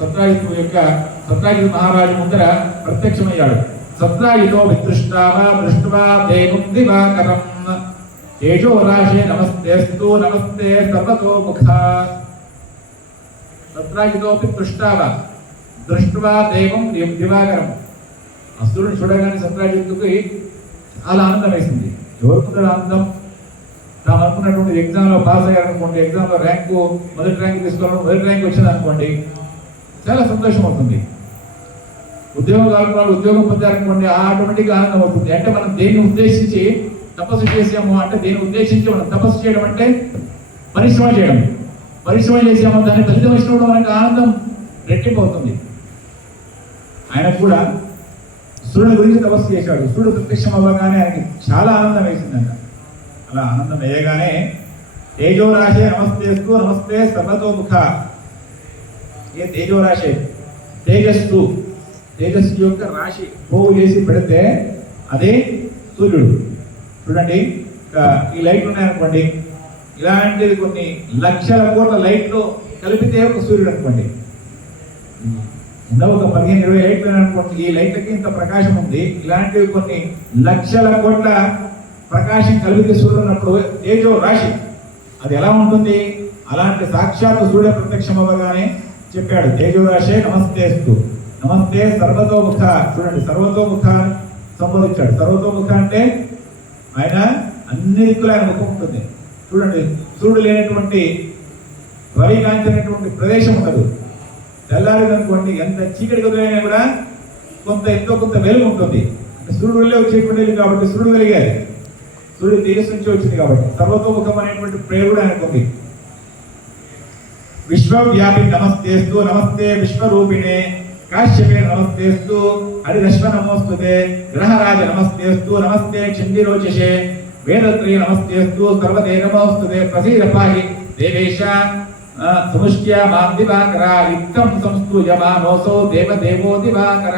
సత్రాజిత్తు సత్రాజిత్ మహారాజు ముందర ప్రత్యక్షమయ్యాడు. సత్రాజితో విదృష్టావా దృష్ట్వా దేవం దివాకరం తేజో రాశే నమస్తేస్తు నమస్తే సర్వతో ముఖ. సత్రాజితోపి దృష్టావా దృష్ట్వా దేవం దివాకరం. అసురుని చూడగానే సత్రాజిత్తుకి చాలా ఆనందం వేసింది. ఎవరికి ఆనందం? తాము అనుకున్నటువంటి ఎగ్జామ్లో పాస్ అయ్యారనుకోండి, ఎగ్జామ్లో మొదటి ర్యాంకు తీసుకోవాలని మొదటి ర్యాంక్ వచ్చింది అనుకోండి, చాలా సంతోషం అవుతుంది. ఉద్యోగం కావాలి, ఉద్యోగం పొందారనుకోండి, ఆటోమేటిక్గా ఆనందం అవుతుంది. అంటే మనం దేన్ని ఉద్దేశించి తపస్సు చేసాము అంటే, దేన్ని ఉద్దేశించి మనం తపస్సు చేయడం అంటే పరిశ్రమ చేయడం. పరిశ్రమ చేసాము, దాన్ని ఫలితం ఇచ్చినప్పుడు మనకి ఆనందం రెట్టింపు అవుతుంది. ఆయన కూడా సూర్యుడి గురించి తపస్సు చేశాడు. సూర్యుడు ప్రత్యక్షం అవ్వగానే ఆయనకి చాలా ఆనందం వేసిందంట. అలా ఆనందం వేయగానే తేజో రాశే నమస్తేస్తు నమస్తే సర్వతోముఖ. ఏ తేజో రాశే? తేజస్సు యొక్క రాశి పోగు చేసి పెడితే అదే సూర్యుడు. చూడండి, ఈ లైట్లు ఉన్నాయనుకోండి, ఇలాంటివి కొన్ని లక్షల కోట్ల లైట్లు కలిపితే ఒక సూర్యుడు అనుకోండి. ఒక 15-20 లైట్లు అనుకోండి, ఈ లైట్లకి ఇంత ప్రకాశం ఉంది. ఇలాంటివి కొన్ని లక్షల కోట్ల ప్రకాశం కలిపితే సూర్యుడు ఉన్నప్పుడు తేజో రాశి అది ఎలా ఉంటుంది? అలాంటి సాక్షాత్ సూర్య ప్రత్యక్షం అవ్వగానే చెప్పాడు, తేజో రాశే నమస్తేస్తు నమస్తే సర్వతోముఖ. చూడండి, సర్వతోముఖ సంబోధించాడు. సర్వతోముఖ అంటే ఆయన అన్ని దిక్కులు ఆయన ముఖం ఉంటుంది. చూడండి, సూర్యుడు లేనటువంటి రవి కాంచినటువంటి ప్రదేశం ఉండదు. తెల్లారిదనుకోండి, ఎంత చీకటి గదులైనా కూడా ఎంతో కొంత వెలుగు ఉంటుంది. సూర్యుడు వెళ్ళే వచ్చేటువంటి వెలుగు కాబట్టి సూర్యుడు వెలిగాలి. సూర్యుడు తేజస్సు నుంచి వచ్చింది కాబట్టి సర్వతోముఖం అనేటువంటి ప్రేమ కూడా ఆయనకుంది. విశ్వవ్యాపి నమస్తేస్తు నమస్తే విశ్వరూపిణే. కాశ్యపే నమస్తేస్తు హరిరశ్వ నమోస్తుతే. గ్రహరాజ నమస్తేస్తు నమస్తే చండిరోచషే. వేదత్రయ నమస్తేస్తు సర్వదే నమోస్తుతే. ప్రసీద పాహి దేవేశ సముష్ట్య మాం దివాకర. యుక్తం సంస్తూయమానోసో దేవదేవో దివాకర.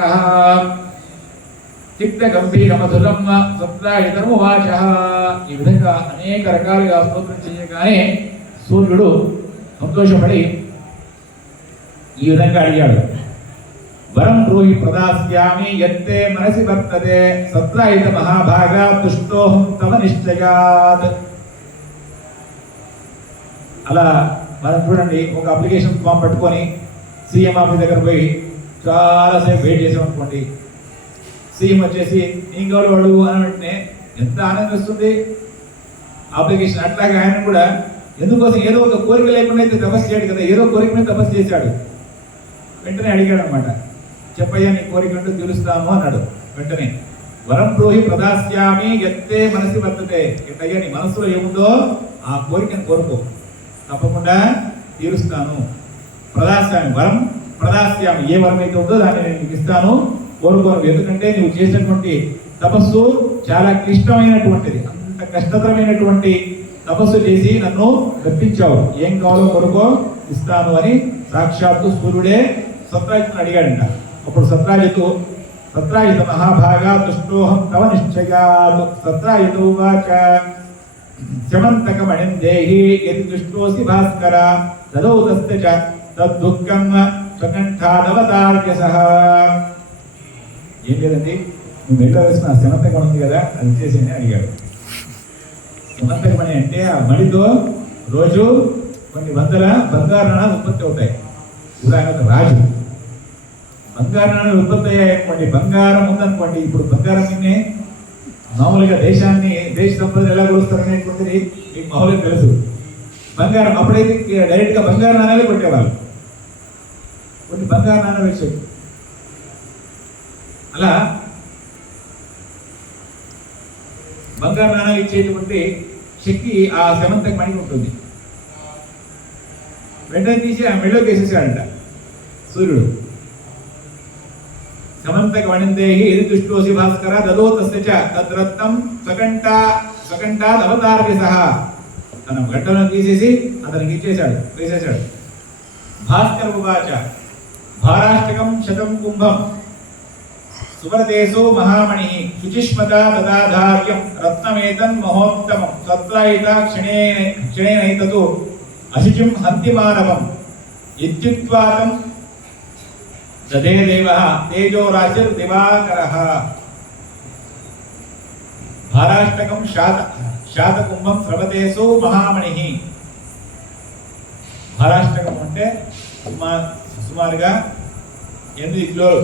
చిత్త గంభీర మధురం సత్రాజితమువాచ. ఈ విధంగా అనేక రకాలుగా స్తోత్రం చేయగానే సూర్యుడు సంతోషపడి ఈ విధంగా అడిగాడు, వరం బ్రూహి ప్రదాస్యామి యత్తే మనసి వర్తతే. సత్రాజిత మహాభాగా తుష్టోహం తవ నిశ్చయాత్. అలా మనం చూడండి, ఒక అప్లికేషన్ ఫామ్ పట్టుకొని సీఎం ఆఫీస్ దగ్గర పోయి చాలాసేపు వెయిట్ చేసామనుకోండి, సీఎం వచ్చేసి ఏం కావాలి వాడు అని వెంటనే ఎంత ఆనందం వస్తుంది అప్లికేషన్. అట్లాగే ఆయన కూడా ఎందుకోసం ఏదో ఒక కోరిక లేకుండా అయితే తపస్సు చేయడు కదా, ఏదో కోరిక మీద తపస్సు చేశాడు. వెంటనే అడిగాడు అనమాట, చెప్పయ్యా నీ కోరిక అంటూ తీరుస్తాము అన్నాడు. వెంటనే వరం బ్రూహి ప్రదాస్యామి యత్తే మనసి వర్తతే. ఎట్టయ్యా నీ మనసులో ఏముందో ఆ కోరికను కోరుకో, తప్పకుండా తీరుస్తాను. ప్రదాస్యామి వరం ప్రదాస్యామి, ఏ వరం అయితే ఉందో దాన్ని నేను నీకు ఇస్తాను, కోరుకోను. ఎందుకంటే నువ్వు చేసినటువంటి తపస్సు చాలా క్లిష్టమైనటువంటిది, అంత కష్టతరమైనటువంటి తపస్సు చేసి నన్ను రప్పించావు. ఏం కావాలో కొనుక్కో, ఇస్తాను అని సాక్షాత్తు సూర్యుడే సత్రాజిత్తును అడిగాడంట. అప్పుడు సత్రాజిత మహాభాగా తుష్టోహం తవ నిశ్చయాత్. సత్రాజిత ఉవాచ శమంతకమణిం దేహి యది తుష్టోసి భాస్కర. తదో తస్య చ తద్దుఃఖం స్వకంఠాదవతార్యసః. ఏం లేదండి, నువ్వు మెడలో వేసిన శమంతకం ఉంది కదా, అది ఇచ్చేసేయని అడిగాడు. శమంతకమణి అంటే ఆ మణితో రోజు కొన్ని వందల బంగారు నాణాలు ఉత్పత్తి అవుతాయి. ఉదాహరణకు రాజు బంగారు నాణాలు ఉత్పత్తి అయ్యాయనుకోండి, బంగారం ఉందనుకోండి, ఇప్పుడు బంగారం నిన్నే మామూలుగా దేశ సంపదలు ఎలా కొలుస్తారనేటువంటిది మీకు మామూలుగా తెలుసు. బంగారం అప్పుడైతే డైరెక్ట్గా బంగారు నాణాలే కొట్టేవాళ్ళు, కొన్ని బంగారు నాణాలు వచ్చాయి. అలా బంగారు నాణాలు ఇచ్చేటువంటి శక్తి ఆ శమంతక మణికి ఉంటుంది. వెంటనే తీసి ఆ మెడలోకి వేసేసాడంట సూర్యుడు. శమంతక మణిందేహి యది తుష్టోసి భాస్కర దదో తస్య చ తద్రత్నం స్వకంఠాద్ అవతార్యసః. తన గడ్డలను తీసేసి అతనికి ఇచ్చేశాడు, వేసేశాడు. భాస్కర ఉవాచ భారాష్టకం శతం కుంభం సువర్దేశో మహామణి శుచిష్మత తదాధార్యం రత్నమేతన్ మహోత్తమం. సత్రాయిత క్షణేనైతతు అశుచిం హంతి మానవం. ఇత్యుక్త్వాతం దదే దేవః తేజో రాశిర్దివాకరః భారాష్టకం శాతకుంభం స్రవతేసు మహామణి. భారాష్టకం అంటే సుమారుగా 8 కిలోలు,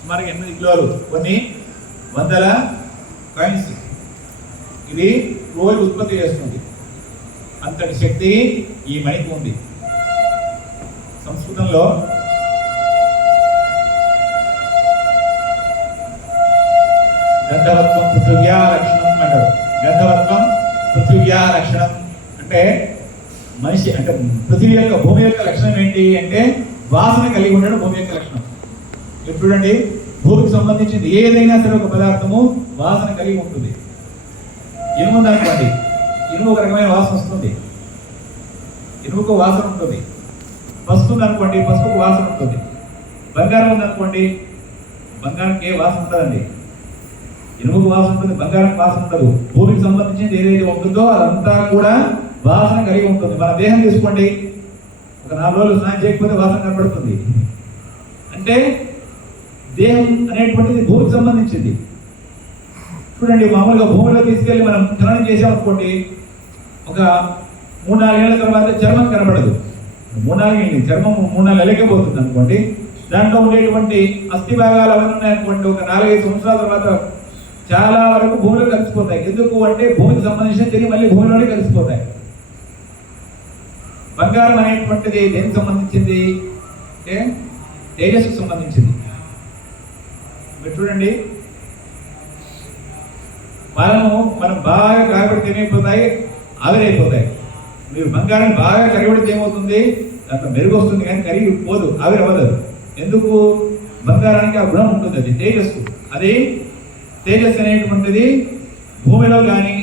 సుమారుగా 8 కిలోలు, కొన్ని వందల కాయిన్స్ ఇది రోజు ఉత్పత్తి చేస్తుంది. అంతటి శక్తి ఈ మణికి ఉంది. సంస్కృతంలో గంధవత్వం పృథివ్యా లక్షణం అంటారు. గంధవత్వం పృథివ్యా లక్షణం అంటే మనిషి అంటే పృథివీ యొక్క భూమి యొక్క లక్షణం ఏంటి అంటే వాసన కలిగి ఉండడం భూమి యొక్క లక్షణం. ఇప్పుడు చూడండి, భూమికి సంబంధించింది ఏదైనా సరే ఒక పదార్థము వాసన కలిగి ఉంటుంది. ఇనుము ఉందనుకోండి, ఇనుము ఒక రకమైన వాసన వస్తుంది, ఇనుముకు వాసన ఉంటుంది. పసుపు ఉందనుకోండి, పసుపుకు వాసన ఉంటుంది. బంగారం ఉందనుకోండి, బంగారంకి ఏ వాసన ఉంటుందండి? ఇనుముకు వాసన ఉంటుంది, బంగారానికి వాసన ఉండదు. భూమికి సంబంధించింది ఏదైతే ఉంటుందో అదంతా కూడా వాసన కలిగి ఉంటుంది. మన దేహం తీసుకోండి, ఒక 4 రోజులు స్నానం చేయకపోతే వాసన కనబడుతుంది. అంటే దేహం అనేటువంటిది భూమికి సంబంధించింది. చూడండి, మామూలుగా భూమిలో తీసుకెళ్ళి మనం ఖననం చేసామనుకోండి, ఒక 3-4 ఏళ్ల తర్వాత చర్మం కనబడదు. 3-4 ఏళ్ళు చర్మం 3-4 నెలకపోతుంది అనుకోండి. దాంట్లో ఉండేటువంటి అస్థి భాగాలు అవన్నీ ఉన్నాయనుకోండి, ఒక 4-5 సంవత్సరాల తర్వాత చాలా వరకు భూమిలో కలిసిపోతాయి. ఎందుకు అంటే భూమికి సంబంధించిన తిరిగి మళ్ళీ భూమిలోనే కలిసిపోతాయి. బంగారం అనేటువంటిది దేనికి సంబంధించింది అంటే తేజస్సుకు సంబంధించింది. మీరు చూడండి, మనం బాగా కాగబడితే ఏమైపోతాయి? ఆవిరైపోతాయి. మీరు బంగారం బాగా కరిగిబడితే ఏమవుతుంది? దాంట్లో మెరుగు వస్తుంది, కానీ కరిగి పోదు, ఆవిరవ్వదు. ఎందుకు? బంగారానికి ఆ గుణం ఉంటుంది, అది తేజస్సు. అది తేజస్సు అనేటువంటిది భూమిలో కానీ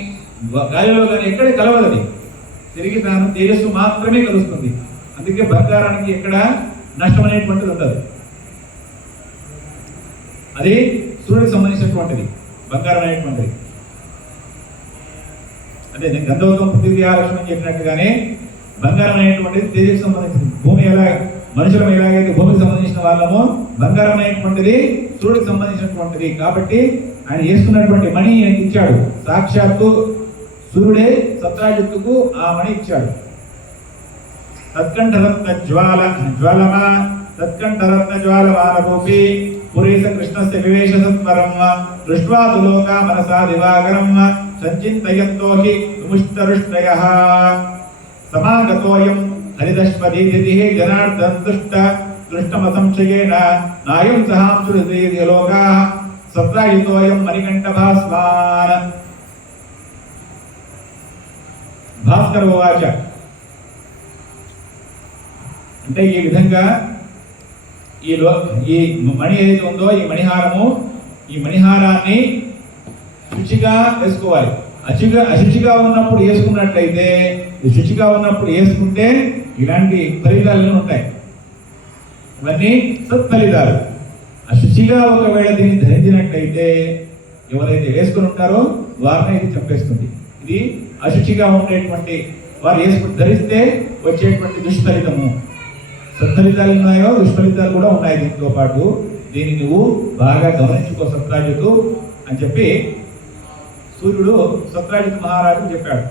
గాలిలో కానీ ఎక్కడ కలవదు. తిరిగి తాను తేజస్సు మాత్రమే కలుస్తుంది. అందుకే బంగారానికి ఎక్కడ నష్టం అనేటువంటిది ఉండదు. అది సూర్యుడికి సంబంధించినటువంటిది బంగారం అనేటువంటిది. అదే నేను గంధవత్వం పృథివ్యా లక్షణం చెప్పినట్టుగానే బంగారం అనేటువంటిది తేజకు సంబంధించింది. భూమి ఎలా మనుషులం ఎలాగైతే భూమికి సంబంధించిన వాళ్ళమో బంగారం అనేటువంటిది సూర్యుడికి సంబంధించినటువంటిది. కాబట్టి ఆయన వేసుకున్నటువంటి మణి ఆయనకి ఇచ్చాడు. సాక్షాత్తు సూర్యుడే సత్రాజిత్తుకు ఆ మణి ఇచ్చాడు. తత్కంఠరత్న జ్వాలమా తత్కంఠరత్న జ్వాలమానరూపి పురీశ కృష్ణస్య వివేశ సత్వరం దృష్ట్వా తులోకా మనసా దివాకరం సంచింతయంతో హి విముష్టరుష్ణయః సమాగతోయం హరిదశ్వదీధిః జనార్దన్ దృష్టమసంశయేన నాయం సహాంసురులోకాః సత్రాజితోయం మణికంఠభాస్మాన్. భాస్కర ఉవాచ అంటే ఈ విధంగా ఈ మణి ఏదైతే ఉందో ఈ మణిహారము, ఈ మణిహారాన్ని శుచిగా వేసుకోవాలి. అశుచిగా ఉన్నప్పుడు వేసుకున్నట్లయితే, శుచిగా ఉన్నప్పుడు వేసుకుంటే ఇలాంటి ఫలితాలు ఉంటాయి. ఇవన్నీ సత్ఫలితాలు. అశుచిగా ఒకవేళ దీన్ని ధరించినట్లయితే ఎవరైతే వేసుకుని ఉంటారో వారిని ఇది చంపేస్తుంది. ఇది అశుచిగా ఉండేటువంటి వారు వేసుకుని ధరిస్తే వచ్చేటువంటి దుష్ఫలితము. సత్ఫలితాలు ఉన్నాయో దుష్ఫలితాలు కూడా ఉన్నాయి. దీంతో పాటు దీన్ని నువ్వు బాగా గమనించుకో సత్రాజితు అని చెప్పి సూర్యుడు సత్రాజిత్ మహారాజుకు చెప్పాడు.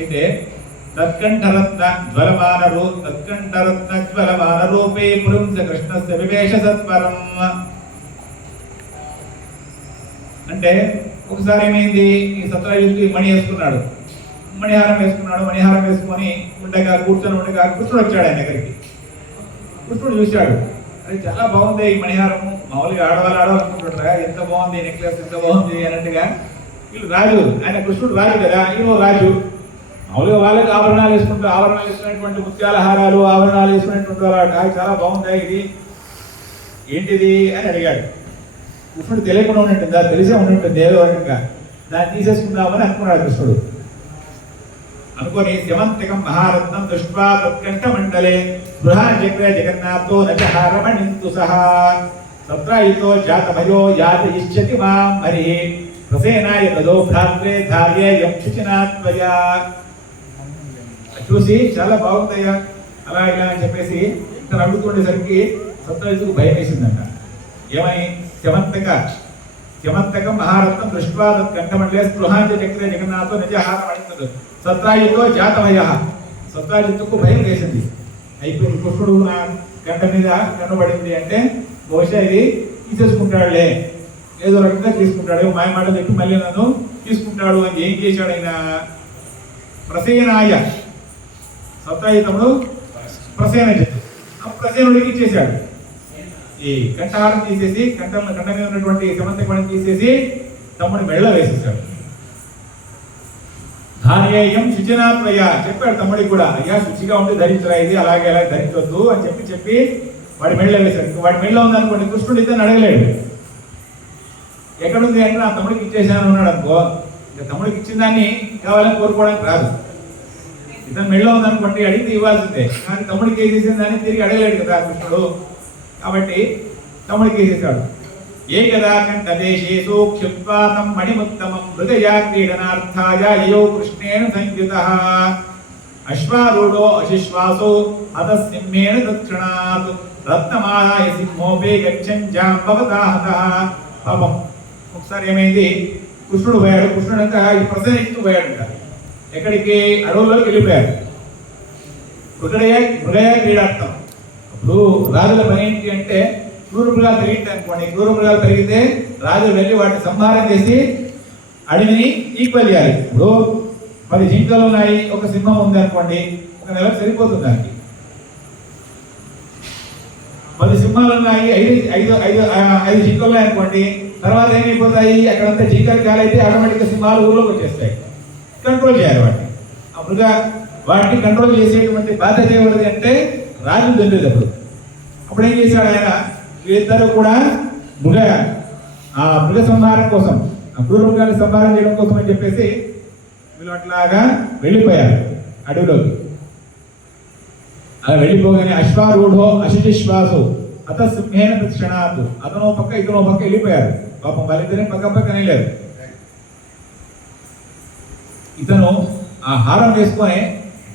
అయితే తత్కంఠరత్న జ్వలమాన రూపే పురుంస కృష్ణస్య వివేశ సత్వరం. అంటే ఒకసారి ఏమైంది, ఈ సత్రాజిత్తు మణి వేసుకున్నాడు, మణిహారం వేసుకొని ఉండగా కృష్ణుడు వచ్చాడు ఆయన దగ్గరికి. కృష్ణుడు చూశాడు, అది చాలా బాగుంది ఈ మణిహారము, మామూలుగా ఆడవాలనుకుంటుంటారా, ఎంత బాగుంది నెక్లెస్, ఎంత బాగుంది అన్నట్టుగా. వీళ్ళు రాజు, ఆయన కృష్ణుడు రాజు కదా, ఈయన రాజు. మామూలుగా వాళ్ళకి ఆభరణాలు వేసుకునేటువంటి ముత్యాల హారాలు, ఆభరణాలు వేసుకునేటువంటి వాళ్ళు చాలా బాగుంది, ఇది ఏంటిది అని అడిగాడు. కృష్ణుడు తెలియకుండా ఉండింటుంది, దాన్ని తెలిసే ఉండింటుంది ఏదో రకంగా. దాన్ని తీసేసుకుందామని అనుకున్నాడు కృష్ణుడు. అనుకొని శమంతికం మహారత్నం దృష్ట్వా తత్కంఠ మండలే బృహచక్రే జగన్నాథో నచహారమణింతు సహా సత్రాయితో జాతమయో యాతయిష్యతి మాం హరిః ప్రసేనాయ తదో భ్రాత్రే ధార్యేయం శుచినాత్వయా. చూసి చాలా బాగుందయ్యా అలా ఇలా అని చెప్పేసి ఇతను అడుగుతుండేసరికి సత్రజిత్తుకు భయం వేసిందంట. ఏమని? శమంతకం మహారత్నం దృష్ట్వా కంఠమండలే స్పృహాంచ చక్రే జగన్నాథో నిజహారం అడుగుతుంది. సత్రాజితో జాతమయ. సత్రాజిత్తుకు భయం వేసింది. అయిపోయింది, కృష్ణుడు నా గంట మీద కన్నుబడింది అంటే బహుశా ఇది తీసేసుకుంటాడులే, ఏదో రకంగా తీసుకుంటాడు, మాయ మాట చెప్పి మళ్ళీ నన్ను తీసుకుంటాడు అని ఏం చేశాడు ఆయన? ప్రసేనాయ, సత్రాజితముడు ప్రసేనజిత్తు, ఆ ప్రసేనుడికి ఇచ్చేశాడు. ఈ కంఠహారం తీసేసి కంఠ మీద ఉన్నటువంటి సమంతకమణి తీసేసి తమ్ముడి మెళ్ళ వేసేసాడు. ధార్యేయం శుచినాత్మయ చెప్పాడు తమ్ముడికి కూడా, అయ్యా శుచిగా ఉండి ధరించరా, ఇది అలాగే అలా ధరించవద్దు అని చెప్పి వాడి మెళ్ళ వేశాడు. వాడి మెళ్ళ ఉందనుకోండి, కృష్ణుడు ఇతను అడగలేడు. ఎక్కడుంది అంటే నా తమ్ముడికి ఇచ్చేసాను అన్నాడు అనుకో, ఇంకా తమ్ముడికి ఇచ్చిన దాన్ని కావాలని కోరుకోవడానికి రాదు. ఇతను మెళ్ళ ఉందనుకోండి, అడిగితే ఇవ్వాల్సిందే, కానీ తమ్ముడికి వేసేసిన దాన్ని తిరిగి అడగలేడు కదా కృష్ణుడు. కాబట్టి తమ్ముడికి వేసేసాడు. ఏకదా కంఠదేశేషు క్షిప్వాతం మణిముత్తమం హృదయా క్రీడనార్థాయ యయో కృష్ణేన సంయుతః అశ్వారూఢో అశిశ్వాసో హతసింహేన తత్క్షణాత్ రత్నమాలాయ సింహోపే గచ్చన్ జాంబవతాహతః. పాపం ఒకసారి ఏమైంది, కృష్ణుడు పోయాడు. కృష్ణుడు అంతా ఈ ప్రసన్నిస్తూ పోయాడంట. ఎక్కడికి? అడవుల్లోకి వెళ్ళిపోయాడు. మృగయ క్రీడార్థం. అప్పుడు రాజుల పని ఏంటి అంటే, క్రూర మృగాలు పెరిగింది అనుకోండి, క్రూర మృగాలు పెరిగితే రాజు వెళ్ళి వాటిని సంహారం చేసి అడవిని ఈక్వల్ చేయాలి. ఇప్పుడు 10 జింకలు ఉన్నాయి, ఒక సింహం ఉంది అనుకోండి, ఒక నెలకు సరిపోతుంది దానికి. 10 సింహాలు ఉన్నాయి, 5 జింకలు ఉన్నాయి అనుకోండి, తర్వాత ఏమైపోతాయి? అక్కడంతా జింకలు కాలైతే ఆటోమేటిక్గా సింహాలు ఊర్లోకి వచ్చేస్తాయి. కంట్రోల్ చేయాలి వాటిని. అప్పుడుగా వాటిని కంట్రోల్ చేసేటువంటి బాధ్యత ఎవరిది అంటే రాజు తండ్రిది. అప్పుడు ఏం చేశాడు ఆయన? వీళ్ళిద్దరూ కూడా మృగ సంహారం కోసం, ఆ క్రూర మృగాన్ని సంహారం చేయడం కోసం అని చెప్పేసి వీళ్ళు అట్లాగా వెళ్ళిపోయారు అడవిలోకి. అలా వెళ్ళిపోగానే అశ్వారూఢో అశుచిశ్వాసు అత సింహేన తత్క్షణాత్, అతనో పక్క ఇతనో పక్క వెళ్ళిపోయారు. పాపం వాళ్ళిద్దరిని పక్క పక్కనే లేదు. ఇతను ఆ హారం వేసుకొని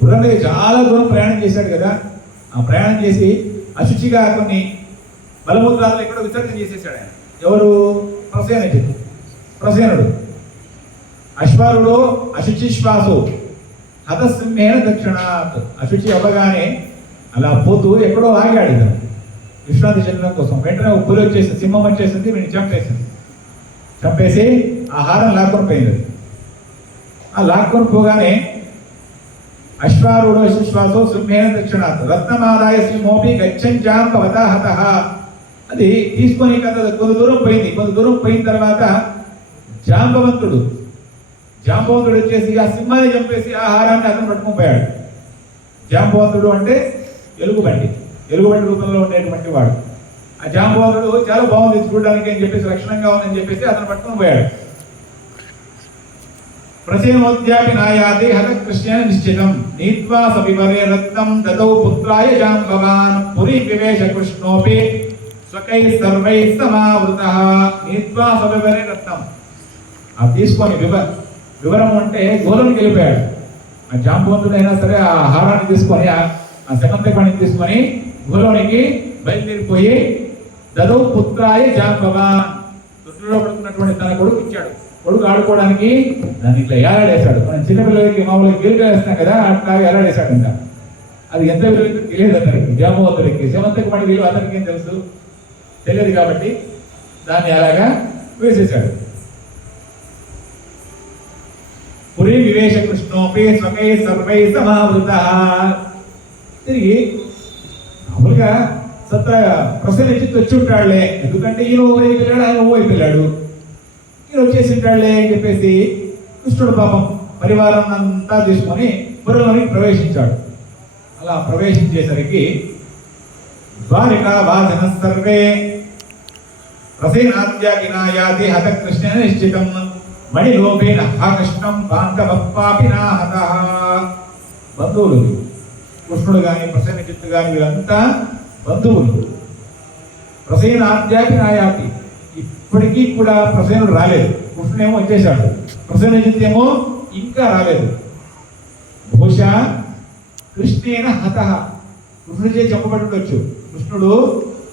గుర్రం మీద చాలా దూరం ప్రయాణం చేశాడు కదా. ఆ ప్రయాణం చేసి అశుచిగా కొన్ని బలమూత్రాలను ఎక్కడో విసర్జన చేసేసాడు ఆయన. ఎవరు? ప్రసేనుడు. అశ్వారుడు అశుచిశ్వాసు హతసింహేన దక్షిణాత్, అశుచి అవ్వగానే అలా పోతూ ఎక్కడో ఆగాడు ఇతను విశ్రాంతి చెందడం కోసం. వెంటనే పులి వచ్చేసి, సింహం వచ్చేసింది, వీడిని చంపేసి ఆ హారం లాక్కొని పోయింది. ఆ లాక్కొని పోగానే అశ్వారూఢో అశుశ్వాసో సింహేన దక్షిణాత్ రత్నమాదాయ సింహోపి గచ్చన్ జాంబవతాహతః. అది తీసుకొని కదా కొంత దూరం పోయిన తర్వాత జాంబవంతుడు వచ్చేసి ఆ సింహాన్ని చంపేసి ఆ హారాన్ని అతను పట్టుకొని పోయాడు. జాంబవంతుడు అంటే ఎలుగుబంటి రూపంలో ఉండేటువంటి వాడు. ఆ జాంబవంతుడు చాలా బాగుంది చూడడానికి అని చెప్పేసి, లక్షణంగా ఉందని చెప్పేసి అతను పట్టుకొని పోయాడు. ప్రసేనోద్యాపి నాయాది హత కృష్ణేన నిశ్చితం నీత్వా సవివరే రత్నం దదౌ పుత్రాయ జాంబవాన్ పురి వివేశ కృష్ణోపి స్వకై సర్వై సమావృతః. నీత్వా సవివరే రత్నం, అది తీసుకొని వివరం అంటే గోలోనికి వెళ్ళిపోయాడు. ఆ జాంబవంతుడైనా సరే ఆ హారాన్ని తీసుకొని, ఆ సమంతకమణిని తీసుకొని గోలోనికి బయలుదేరిపోయి దదౌ పుత్రాయ జాంబవాన్, తొట్టిలో పడుతున్నటువంటి తన కొడుకు ఇచ్చాడు. కొడుకు ఆడుకోవడానికి దాన్ని ఇట్లా ఏలాడేశాడు. మనం చిన్నపిల్లలకి మామూలుగా గీలుగా వేస్తాం కదా, అట్లా ఏలాడేశాడు. ఇంకా అది ఎంత విలువ తెలియదు అతనికి, జాంబవంతుడికి. సమంతకమణి విలువ అతనికి ఏం తెలియదు కాబట్టి దాన్ని అలాగా వేసేశాడు. పురి వివేశ కృష్ణోపి స్వకై సర్వై సమావృతః. తిరిగి మామూలుగా ప్రసన్నించి వచ్చి ఉంటాడులే, ఎందుకంటే ఈయన ఓ వైపు వెళ్ళాడు, ఆయన ఓ వైపు వెళ్ళాడు, ఈయన వచ్చేసి ఉంటాడులే అని చెప్పేసి కృష్ణుడు పాపం పరివారం అంతా తీసుకొని పురంలోకి ప్రవేశించాడు. అలా ప్రవేశించేసరికి ద్వారికా వాసన సర్వే ప్రసేనాద్యాకినాయాది హత కృష్ణేన నిశ్చితం మణిలోపేన కృష్ణం బాంధవప్పాపినాహతః. బంధువులు కృష్ణుడు కానీ ప్రసేనజిత్తు కానీ వీళ్ళంతా బంధువులు. ప్రసేనాద్యాకినాయాతి, ఇప్పటికీ కూడా ప్రసేనుడు రాలేదు. కృష్ణుడేమో వచ్చేశాడు, ప్రసేనజిత్తు ఏమో ఇంకా రాలేదు. బహుశా కృష్ణేన హతః, కృష్ణుడిచే చంపబడి ఉండొచ్చు. కృష్ణుడు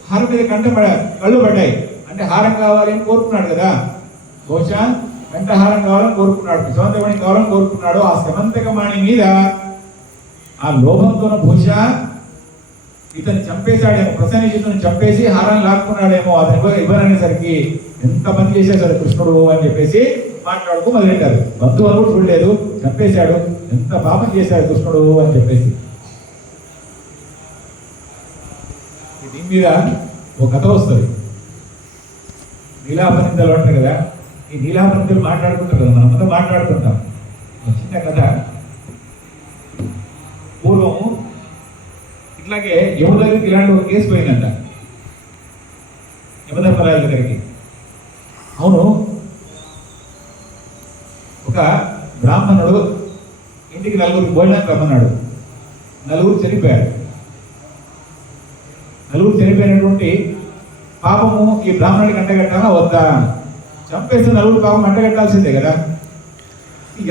హారం మీద కళ్ళు పడ్డాయి అంటే హారం కావాలి అని కోరుకున్నాడు కదా, బహుశా కంఠహారం కావాలని కోరుకున్నాడు, సమంతకమణి కావాలని కోరుకున్నాడు. ఆ సమంతకమణి మీద ఆ లోభంతో బహుశా ఇతను చంపేశాడేమో, ప్రసన్నజిత్తుని చంపేసి హారాన్ని లాక్కున్నాడేమో, అతను ఇవ్వరనేసరికి ఎంత పని చేసేసాడు కృష్ణుడు అని చెప్పేసి మాట్లాడుతూ మొదలెట్టారు. బంధువులు కూడా చూడలేదు, చంపేశాడు, ఎంత పాపం చేశాడు కృష్ణుడు అని చెప్పేసి. దీని మీద ఒక కథ వస్తుంది, నీలాపనిందలు అంటారు కదా, ఈ నీలాపనిందలు మాట్లాడుకుంటారు కదా, మనమంతా మాట్లాడుకుంటాం. చిన్న కథ, పూర్వం ఇట్లాగే యమున దగ్గరికి ఇలాంటి ఒక కేసు పోయిందంట, యమధర్మరాజు దగ్గరికి. అవును, ఒక బ్రాహ్మణుడు ఇంటికి నలుగురు భోజనానికి రమ్మన్నాడు, నలుగురు చనిపోయాడు. నలుగురు చనిపోయినటువంటి పాపము ఈ బ్రాహ్మణుడికి అంటగట్టాలా వద్దా? చంపేస్తే నలుగురు పాపం అంటగట్టాల్సిందే కదా.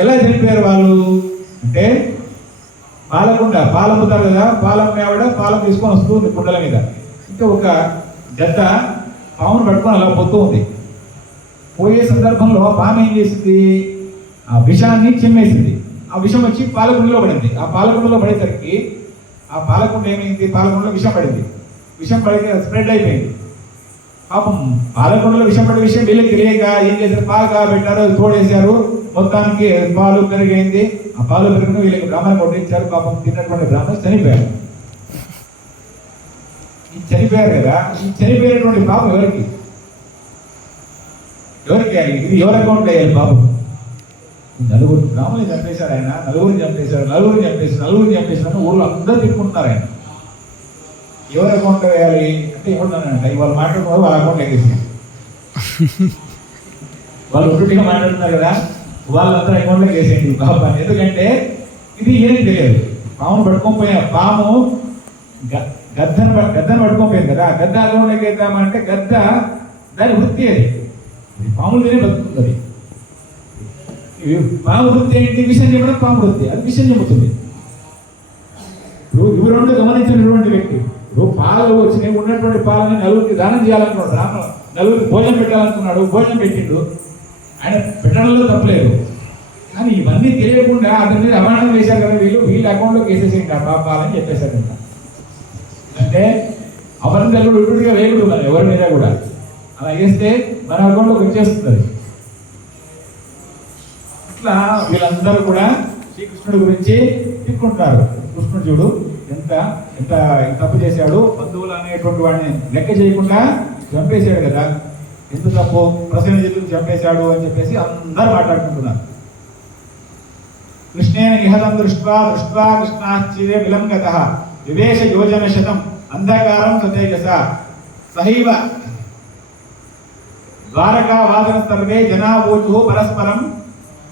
ఎలా చనిపోయారు వాళ్ళు అంటే, పాలు అమ్ముతారు కదా, పాలం ఆవిడ పాలం తీసుకొని వస్తుంది కుండల మీద. ఇంకా ఒక జద్ద పామును పట్టుకొని అలా పోతూ ఉంది. పోయే సందర్భంలో పాము ఏం చేసింది, ఆ విషాన్ని చిమ్మేసింది. ఆ విషం వచ్చి పాలకుండలో పడింది. ఆ పాలకుండలో పడేసరికి ఆ పాలకుండ ఏమైంది, పాలకుండలో విషం పడింది. విషం పడితే స్ప్రెడ్ అయిపోయింది. పాపం పాలకుండలో విషం పడే విషయం వీళ్ళకి తెలియక ఏం చేశారు, పాలు కాబెట్టారు, తోడేశారు, మొత్తానికి పాలు పెరిగైంది. ఆ పాలు పెరిగిన వీళ్ళకి బ్రాహ్మణం కొట్టించారు. పాపం తిన్నటువంటి బ్రాహ్మణులు చనిపోయారు. ఈ చనిపోయారు కదా, ఈ చనిపోయినటువంటి పాపం ఎవరికి ఇది ఎవరి అకౌంట్ అయ్యాలి పాపం? నలుగురు బ్రాహ్మణులు చంపేశారు ఆయన, నలుగురిని చంపేశారు. ఊళ్ళో అందరూ తిట్టుకుంటున్నారు ఆయన. ఎవరి అకౌంట్ వేయాలి అంటే ఏమన్నానంట, ఇవాళ మాట్లాడుతున్నారు వాళ్ళ అకౌంట్ ఎక్కేసి, వాళ్ళు ఉట్టుగా మాట్లాడుతున్నారు కదా, వాళ్ళందరూ అకౌంట్లో వేసేయండి పాపాన్ని. ఎందుకంటే ఇది ఏం తెలియదు. పామును పట్టుకోకపోయా, పాము గద్దను పట్టుకోపోయింది కదా, గద్ద అకౌంట్లోకి వేద్దామంటే గద్ద దాని వృత్తి అది పాములు తినే బతుకుతుంది. పాము వృత్తి ఏంటి, విషయం చెప్పడం పాము వృత్తి, అది విషయం చెబుతుంది. ఇవి రెండు గమనించినటువంటి వ్యక్తి పాలు వచ్చినాయి, ఉన్నటువంటి పాలని నలుగురికి దానం చేయాలనుకున్నాడు, బ్రాహ్మణుడు నలుగురికి భోజనం పెట్టాలనుకున్నాడు, భోజనం పెట్టిండు. ఆయన పెట్టడంలో తప్పలేదు, కానీ ఇవన్నీ తెలియకుండా అతని మీద అమానం వేశారు కదా, వీళ్ళ అకౌంట్లోకి వేసేసేయండి ఆ పాలని చెప్పేశారు. అంటే అపరంతలు విడిగా వేయకూడదు మనం ఎవరి మీద కూడా, అలా వేస్తే మన అకౌంట్లోకి వచ్చేస్తుంది. ఇట్లా వీళ్ళందరూ కూడా శ్రీకృష్ణుడి గురించి తిట్టుకుంటారు. కృష్ణుడు చూడు ఎంత ఎంత తప్పు చేశాడు, బంధువులు అనేటువంటి వాడిని లెక్క చేయకుండా చంపేశాడు కదా, ఎంత తప్పు, ప్రసన్నజిత్తుని చంపేశాడు అని చెప్పేసి అందరూ మాట్లాడుకుంటున్నారు. కృష్ణేన నిహతం దృష్ట్వా కృష్ణాశ్చర్య విలంగతః వివేశ యోజన శతం అంధకారం సతేజస సహైవ ద్వారకా వాదన సర్వే జనా ఊచు పరస్పరం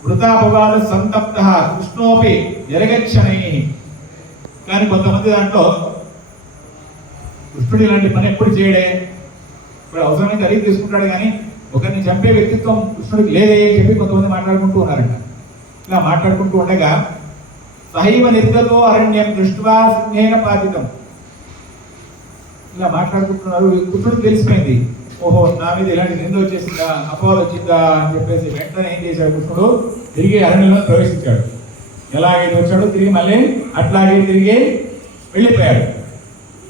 వృతాభవాలు సంతప్తః కృష్ణోపి జరగచ్చనైః. కానీ కొంతమంది దాంట్లో కృష్ణుడు ఇలాంటి పని ఎప్పుడు చేయడే, ఇప్పుడు అవసరమైతే అడిగి తీసుకుంటాడు, కానీ ఒకరిని చంపే వ్యక్తిత్వం కృష్ణుడికి లేదే అని చెప్పి కొంతమంది మాట్లాడుకుంటూ ఉన్నారంట. ఇలా మాట్లాడుకుంటూ ఉండగా సహైవ నిర్గతో అరణ్యం దృష్ట్వా సింహేన పాతితం, ఇలా మాట్లాడుకుంటున్నారు. కృష్ణుడికి తెలిసిపోయింది, ఓహో నా మీద ఇలాంటి నింద వచ్చేసిందా, అపవాదం వచ్చిందా అని చెప్పేసి వెంటనే ఏం చేశాడు, కృష్ణుడు తిరిగి అరణ్యంలో ప్రవేశించాడు. ఎలాగైతే వచ్చాడో తిరిగి మళ్ళీ అట్లాగే తిరిగి వెళ్ళిపోయాడు.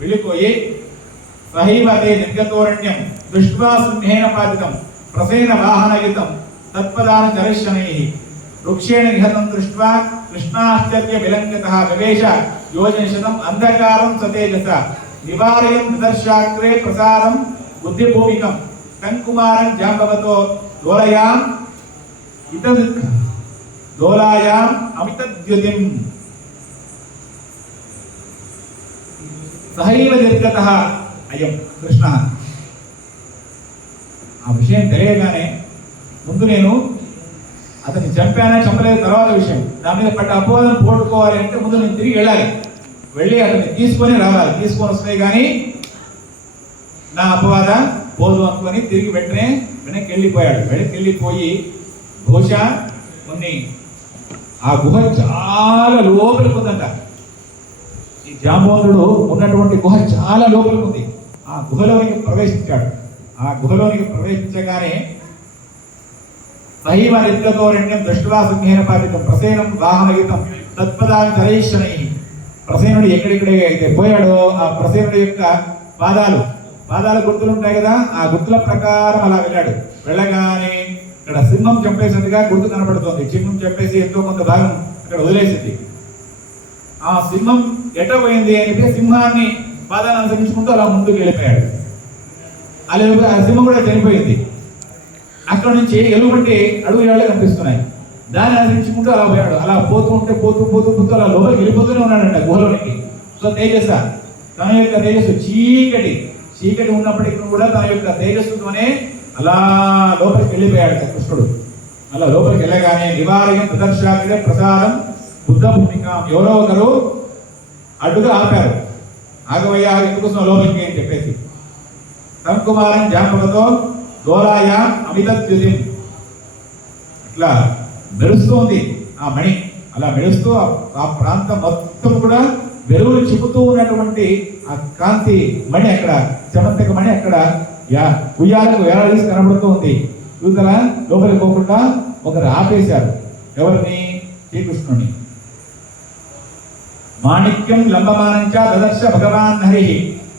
వెళ్ళిపోయి సహైవ అదే నిర్గతోరణ్యం దృష్ట్వా సింహేన పాతితం ప్రసేన వాహనయుతం తత్పదాన చరిష్యనైః వృక్షేణ నిహతం దృష్ట్వా కృష్ణాశ్చర్య విలంకతః వివేశ యోజనశతం అంధకారం సతేజస నివారయం ప్రదర్శాగ్రే ప్రసారం బుద్ధిభూమికం కంకుమారం జాంబవతో దోలయాం దోలాయాం అమితద్యుతిం సహైవ నిర్గతః అయం కృష్ణ. ఆ విషయం తెలియగానే ముందు నేను అతన్ని చంపానా చంపలేదు తర్వాత విషయం, దాని మీద పట్ట అపవాదం పోగొట్టుకోవాలి అంటే ముందు నేను తిరిగి వెళ్ళాలి, వెళ్ళి అతన్ని తీసుకొని రావాలి, తీసుకొని వస్తే కానీ నా అపవాద పోదు అనుకొని తిరిగి వెనక్కి వెళ్ళిపోయాడు. వెనక్కి వెళ్ళిపోయి బహుశా ఆ గుహ చాలా లోపలికి ఉందంట, జాంబవంతుడు ఉన్నటువంటి గుహ చాలా లోపలికి ఉంది. ఆ గుహలోనికి ప్రవేశించాడు. ఆ గుహలోనికి ప్రవేశించగానే సహీమనిత్యతోరణ్యం దృష్ట్వా సింహేన పాలితం ప్రసేనం వాహనయుతం తత్పదాన్ని జరైశ్వరై. ప్రసేనుడు ఎక్కడెక్కడే అయితే పోయాడో ఆ ప్రసేనుడి యొక్క పాదాల గుర్తులు ఉంటాయి కదా, ఆ గుర్తుల ప్రకారం అలా వెళ్ళాడు. వెళ్ళగానే ఇక్కడ సింహం చంపేసినట్టుగా గుర్తు కనబడుతోంది. సింహం చంపేసి ఎంతో కొంత భాగం అక్కడ వదిలేసింది. ఆ సింహం ఎట పోయింది అని చెప్పి సింహాన్ని పాదాలను అనుసరించుకుంటూ అలా ముందుకు వెళ్ళిపోయాడు. అలా ఆ సింహం కూడా చనిపోయింది. అక్కడ నుంచి ఎలుగుబంటి అడుగులు కనిపిస్తున్నాయి. దాన్ని అనుసరించుకుంటూ అలా పోయాడు. అలా పోతూ పోతూ అలా లోపలికి వెళ్ళిపోతూనే ఉన్నాడంట గుహలోనికి. సో తన యొక్క తేజస్సు చీకటి ఉన్నప్పటికీ కూడా తన యొక్క తేజస్సుతోనే అలా లోపలికి వెళ్ళిపోయాడు కృష్ణుడు. అలా లోపలికి వెళ్ళగానే నివారయం ప్రదర్శాగ్రే ప్రసాదం బుద్ధ భూమిక, ఎవరో ఒకరు అడ్డుగా ఆపారు. ఆగవయ్యా ఎందుకోసం లోపలికి అని చెప్పేసి. కంకుమారం జాంబవతో దోరాయ అమితద్యుతిం, ఇట్లా మెరుస్తోంది ఆ మణి. అలా మెరుస్తూ ఆ ప్రాంతం మొత్తం కూడా వెలుగులు చిప్పుతూ ఉన్నటువంటి ఆ కాంతి మణి అక్కడ, చమంతక మణి అక్కడ ఉయ్యాలకు వేలాడేసి కనబడుతూ ఉంది. యువతల లోపలికి పోకుండా ఒకరు ఆపేశారు. ఎవరిని? శ్రీకృష్ణుని. మాణిక్యం లంబమానంచ దదర్శ భగవాన్ హరి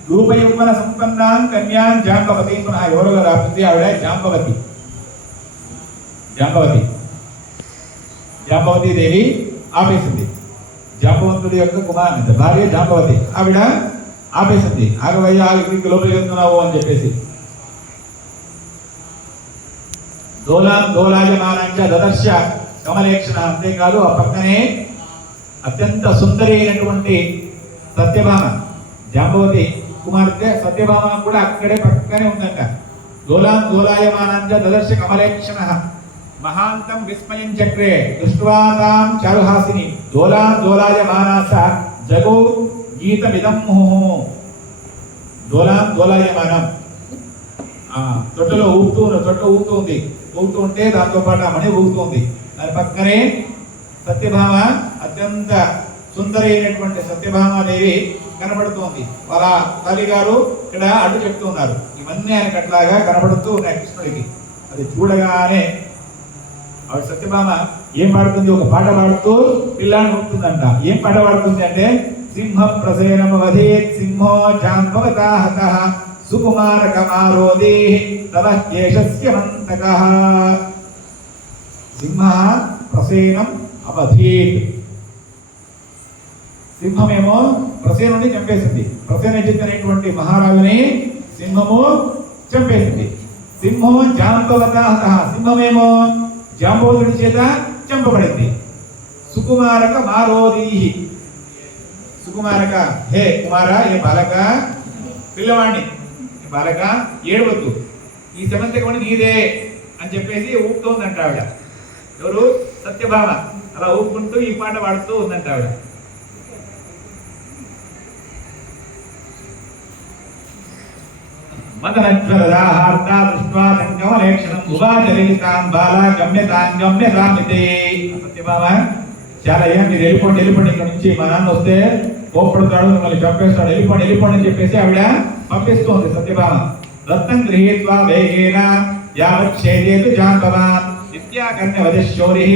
రూపయౌవన సంపన్నాం కన్యాం జాంబవతి. ఎవరో రాస్తుంది ఆవిడ జాంబవతి దేవి ఆపేసింది. జాంబవంతుడి యొక్క కుమార్తె భార్య జాంబవతి, ఆవిడ ఆపేసింది. ఆగవయ్యా ఇక్కడికి లోపలికి వెళ్తున్నావు అని చెప్పేసి. దోలాయమానంచ దదర్శ కమలేక్షణ. అంతేకాదు ఆ పక్కనే అత్యంత సుందరి అయినటువంటి సత్యభామ, జాంబవతి కుమార్తె సత్యభామ కూడా అక్కడే పక్కనే ఉందంట. దోలాయమానంచ దదర్శ కమలేక్షణ మహాంతం విస్మయం చక్రే దృష్ట్వాతాం చారుహాసిని దోలాయమానాస జగో గీతమిదం ముహు. దోలాయమానం తొట్టలో ఊగుతూ ఉంటే దాంతో పాటు ఆ మణి ఊగుతుంది. దాని పక్కనే సత్యభామ, అత్యంత సుందరి అయినటువంటి సత్యభామాదేవి కనబడుతోంది. వాళ్ళ తల్లి గారు ఇక్కడ అడ్డు చెప్తున్నారు. ఇవన్నీ ఆయనకు అట్లాగా కనబడుతూ ఉన్నాయి కృష్ణుడికి. అది చూడగానే ఆవిడ సత్యభామ ఏం పాడుతుంది? ఒక పాట పాడుతూ పిల్లాన్ని ఊపుతుందంట. ఏం పాట పాడుతుంది అంటే, సింహం ప్రసేనమవధేత్ సింహో జాంబవతాహతః సుకుమారకమారోదే తవ కేశస్య మంతకః. సింహ ప్రసేనం అవధేత్. సింహమేమో ప్రసేనుని చంపేసింది. ప్రసేనజిత్ అనేటువంటి మహారాజుని సింహము చంపేసింది. సింహం జాంబవతాహతః, సింహమేమో జాంబవతుడి చేత చంపబడింది. సుకుమారక మారోదీహి, సుకుమారక హే కుమార, ఏ బాలక, పిల్లవాణ్ణి, బాలక ఏడవద్దు, ఈ సమంతకమణి నీదే అని చెప్పేసి ఊపుతోందంట ఆవిడ. ఎవరు? సత్యభామ. అలా ఊపుకుంటూ ఈ పాట పాడుతూ ఉందంట ఆవిడ. మదనజ్వరదాహార్తా దృష్ట్వా సంకమలేక్షణం ఉవాచరితాం బాలా గమ్యతామితే. సత్యభామ, చాలా మీరు వెళ్ళిపోండి ఇక్కడ నుంచి, మా నాన్న వస్తే కోపడతాడు, మిమ్మల్ని చంపేస్తాడు, వెళ్ళిపోండి అని చెప్పేసి ఆవిడ పంపిస్తోంది సత్యభామ. రత్నం గృహీత్వా వేగేన యావచ్ఛేదేతు జాంబవాన్ నిత్యాకర్ణ్య వదశౌరి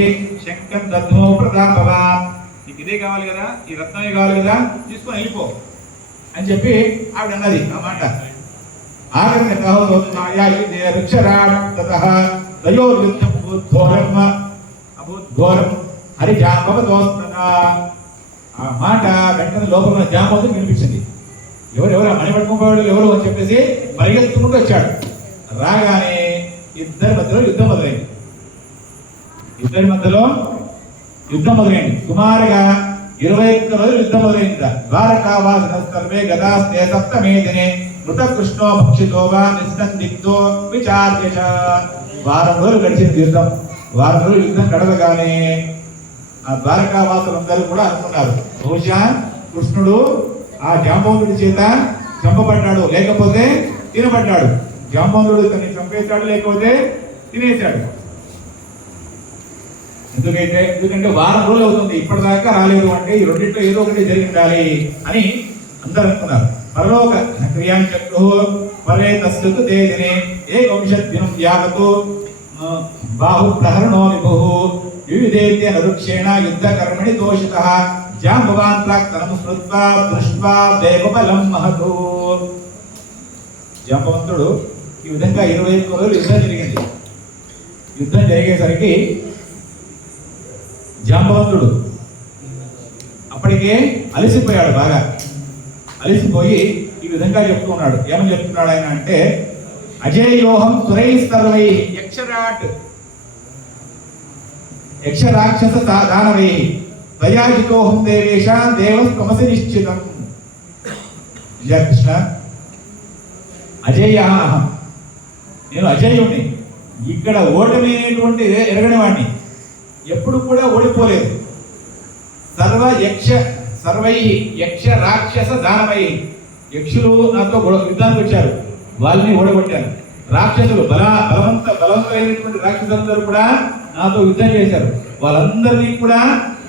శంకం దద్మో ప్రతాపవాన్. నీకు ఇదే కావాలి కదా, ఈ రత్నమే కావాలి కదా, తీసుకొని వెళ్ళిపో అని చెప్పి ఆవిడ అన్నది ఆ మాట. హరి జాంబవతోస్తదా. ఆ మాట వెంటనే లోపల జాంబవతి వినిపించింది. ఎవరు మణి పట్టుకుపోయాడు ఎవరు అని చెప్పేసి పరిగెత్తుకుంటూ వచ్చాడు. రాగానే ఇద్దరి మధ్యలో యుద్ధం మొదలైంది. సుమారుగా 21 రోజులు యుద్ధం మొదలైంది. ద్వారకావాసనస్తర్వే గదాస్తే సప్తమే దినే మృత కృష్ణో భక్షితో వా నిస్సందిగ్ధో విచార్య. వారం రోజులు గడిచింది యుద్ధం. వారం రోజులు యుద్ధం గడవగానే ఆ ద్వారకావాసులందరూ కూడా అనుకున్నారు, బహుశా కృష్ణుడు ఆ జాంబవంతుడి చేత చంపబడ్డాడు, లేకపోతే తినబడ్డాడు. జాంబవంతుడు ఇతన్ని చంపేశాడు, లేకపోతే తినేశాడు. ఎందుకంటే వారం రోజులు అవుతుంది ఇప్పటిదాకా రాలేదు అంటే ఈ రెండింటిలో ఏదో ఒకటి జరిగి ఉండాలి అని అందరూ అనుకున్నారు. పరలోక క్రియాంచక్రు పరే తస్యతు తేదినే ఏకవింశత్ దినం యాగతో బాహు ప్రహరణో విభు వివిధేత్య నరుక్షేణ యుద్ధ కర్మణి దోషితః జాంబవాన్ ప్రాక్తనం స్మృత్వా దృష్ట్వా దేవబలం మహతో. జాంబవంతుడు ఈ విధంగా 21 రోజులు యుద్ధం జరిగింది. యుద్ధం జరిగేసరికి జాంబవంతుడు అప్పటికే అలసిపోయాడు, బాగా అలసిపోయి ఈ విధంగా చెప్తూ ఉన్నాడు. ఏమని చెప్తున్నాడు ఆయన అంటే, అజేయోహం సురై సర్వై యక్ష రాక్షస దానవై దయాజితోహం దేవేశ దేవస్త్వమసి నిశ్చితం. కృష్ణ అజేయ అహం, నేను అజేయుణ్ణి, ఇక్కడ ఓటమి అనేటువంటి ఎరగని వాడిని, ఎప్పుడు కూడా ఓడిపోలేదు. సర్వై యక్ష రాక్షస దానవై, యక్షులు నాతో యుద్ధానికి వచ్చారు, వాళ్ళని ఓడగొట్టాను. రాక్షసులు బలవంతులైనటువంటి రాక్షసులందరూ కూడా నాతో యుద్ధం చేశారు, వాళ్ళందరినీ కూడా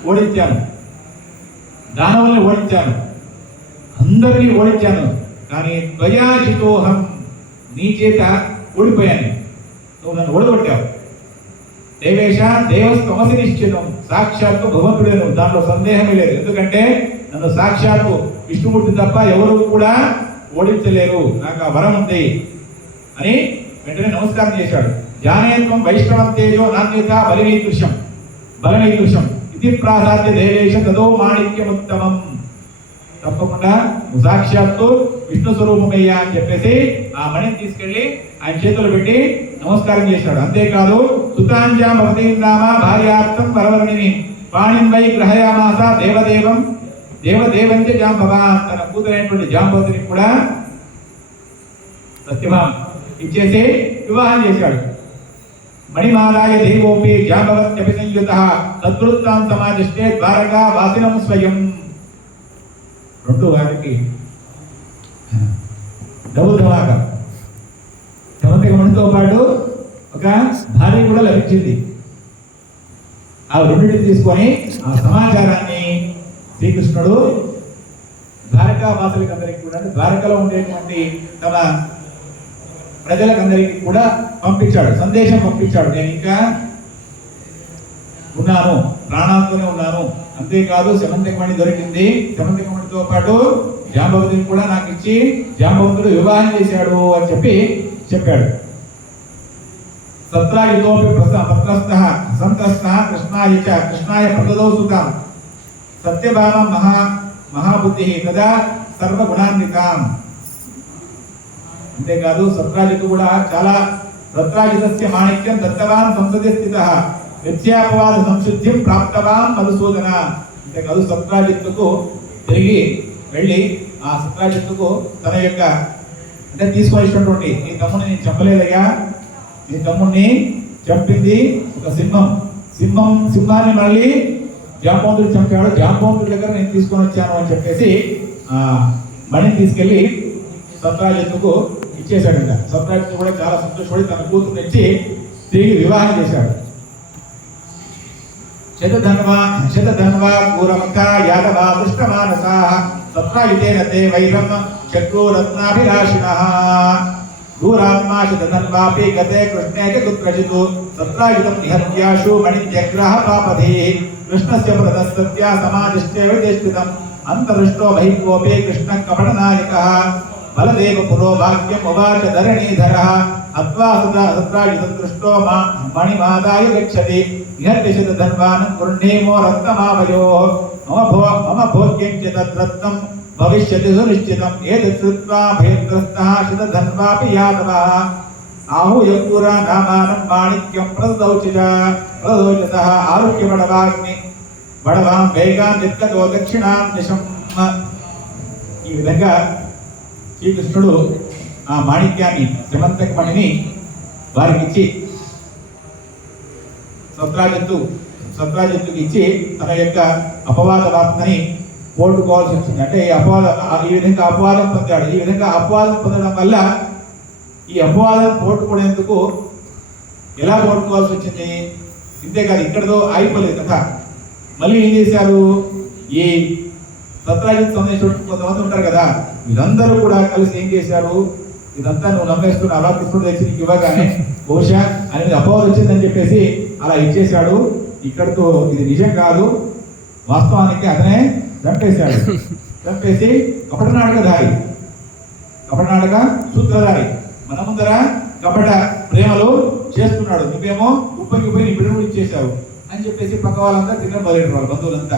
ఓడించాను. దానవుల్ని ఓడించాను, అందరినీ ఓడించాను. కానీ త్వయాజితోహం, నీ చేత ఓడిపోయాను, నువ్వు నన్ను ఓడగొట్టావు. దేవేశ దేవస్త్వమసి నిశ్చితం, సాక్షాత్తు భగవంతుడే నువ్వు, దాంట్లో సందేహమే లేదు. ఎందుకంటే నన్ను సాక్షాత్తు విష్ణుమూర్తి తప్ప ఎవరు కూడా ఓడించలేరు, నాకు ఆ వరం ఉంది అని వెంటనే నమస్కారం చేశాడు. జానేత్వం వైష్ణవం తేజో నాణ్యత బలమీదృశం ఇది ప్రాసాద్య దేవేశ తదో మాణిక్యముత్తమం. తప్పకుండా సాక్షాత్తు విష్ణు స్వరూపమయ్యా అని చెప్పేసి ఆ మణిని తీసుకెళ్లి ఆయన చేతులు పెట్టి నమస్కారం చేశాడు. అంతేకాదు సుతాంజాం భవతీం నామ భార్యార్థం వరవర్ణిని పాణిం వై గ్రహయామాస దేవదేవంచ జాంబవ, తన కూతురైనటువంటి జాంబవతిని కూడా సత్యభామ ఇచ్చేసి వివాహం చేశాడు. మణిమాలాయ దేవోపి జాంబవత్యపి సంయుతః తద్వృత్తాం సమాదిష్టే ద్వారకా వాసినం స్వయం. రెండు వారికి దౌర్ధవాక చమత్కమణితో పాటు ఒక భార్య కూడా లభించింది. ఆ రెండింటిని తీసుకొని ఆ సమాచారాన్ని శ్రీకృష్ణుడు ద్వారకా వాసులకందరికీ కూడా, ద్వారకలో ఉండేటువంటి తమ ప్రజలకందరికీ కూడా పంపించాడు, సందేశం పంపించాడు. నేను ఇంకా ఉన్నాను, ప్రాణాలతోనే ఉన్నాను. అంతేకాదు శమంతకమణి దొరికింది, శమంతకమణితో పాటు జాంబవతిని కూడా నాకు ఇచ్చి జాంబవంతుడు వివాహం చేశాడు అని చెప్పాడు. సత్రాయుతోపి పత్రస్థః సంతస్థః కృష్ణాయ ప్రదదౌ సుతాం సత్యభామం మహాబుద్ధి కదా సర్వగుణాన్వితాం. అంతేకాదు సత్రాజితు కూడా చాలా, సత్రాజితస్య మాణిక్యం దత్తవాన్ సంసది స్థితః నిత్యాపవాద సంశుద్ధిం ప్రాప్తవాన్ మధుసూదన. అంతేకాదు సత్రాజిత్తుకు తిరిగి వెళ్ళి ఆ సత్రాజిత్తుకు తన యొక్క అంటే తీసుకొచ్చినటువంటి, నీ తమ్ముడిని నేను చంపలేదయ్యా, నీ తమ్ముడిని చంపింది ఒక సింహాన్ని మళ్ళీ జాంబవంతుడు చంపాడు, జాంబవంతుడి దగ్గర నేను తీసుకొని వచ్చాను అని చెప్పేసి మణిని తీసుకెళ్లి సత్రాజిత్తుకు ఇచ్చేశాడంట. సత్రాజిత్తు కూడా చాలా సంతోషపడి తన కూతురు ఇచ్చి తిరిగి వివాహం చేశాడు. శతధన్వా కూరమక యాదవా దృష్టమానసా సత్రాజితేన తే వైరం చక్రోరత్నాభిలాషిణః దూరాత్మా శతధన్వాపి గతే కృష్ణే చ కుత్రచిత్ సత్రాజితం నిహత్యాశు మణిత్యగ్రహ పాపధి కృష్ణస్య ప్రదస్తత్యా సమాదిష్టే విదేష్టితం అంతరిష్టో బహిర్గోపే కృష్ణ కపటనాయకః బలదేవ పురోభాగ్యం ఉవాచ ధరణీధరః అత్వా సత్రాజితం దృష్టో మణిమాదాయ గచ్చతి నిహత్యశత ధన్వానం గృహ్ణీమో రత్నమావయోః మమ భోగ్యం చ తద్రత్నం భవిష్యతి సునిశ్చితం ఏతత్ శ్రుత్వా భయగ్రస్తః శతధన్వాపి యాదవః आहूय पुरा नामानं माणिक्यं प्रददौचितः आरुह्य बडवां वेगान् निर्गतो दक्षिणां दिशं. ఈ విధంగా శ్రీకృష్ణుడు ఆ మాణిక్యాన్ని శమంతకమణిని వారికి ఇచ్చి సత్రాజిత్తుకి ఇచ్చి తన యొక్క అపవాద వార్తని పోగొట్టుకోవాల్సి వచ్చింది. అంటే ఈ విధంగా అపవాదం పొందాడు. ఈ విధంగా అపవాదం పొందడం వల్ల ఈ అపవాదం పోగొట్టుకునేందుకు ఎలా పోగొట్టుకోవాల్సి వచ్చింది? ఇంతేకాదు ఇక్కడతో ఆగిపోలేదు కథ. మళ్ళీ ఏం చేశారు, ఈ సత్రాజిత్ సంబంధించిన కొంతమంది ఉంటారు కదా, వీళ్ళందరూ కూడా కలిసి ఏం చేశారు, ఇదంతా నువ్వు నమ్మేస్తున్న అలా తీసుకుని తెచ్చి నీకు ఇవ్వగానే బహుశా అనేది అపవాదం వచ్చిందని చెప్పేసి అలా ఇచ్చేశాడు. ఇక్కడతో ఇది నిజం కాదు, వాస్తవానికి అతనే చంపేశాడు. చంపేసి కపటనాటక సూత్రధారి మన ముందర కపట ప్రేమలో చేస్తున్నాడు, నువ్వేమో ఉప్పగిపోయి నీ బిడ్డను ఇచ్చేసావు అని చెప్పేసి పక్క వాళ్ళంతా తినడం మొదలెట్టారు. వాళ్ళ బంధువులంతా,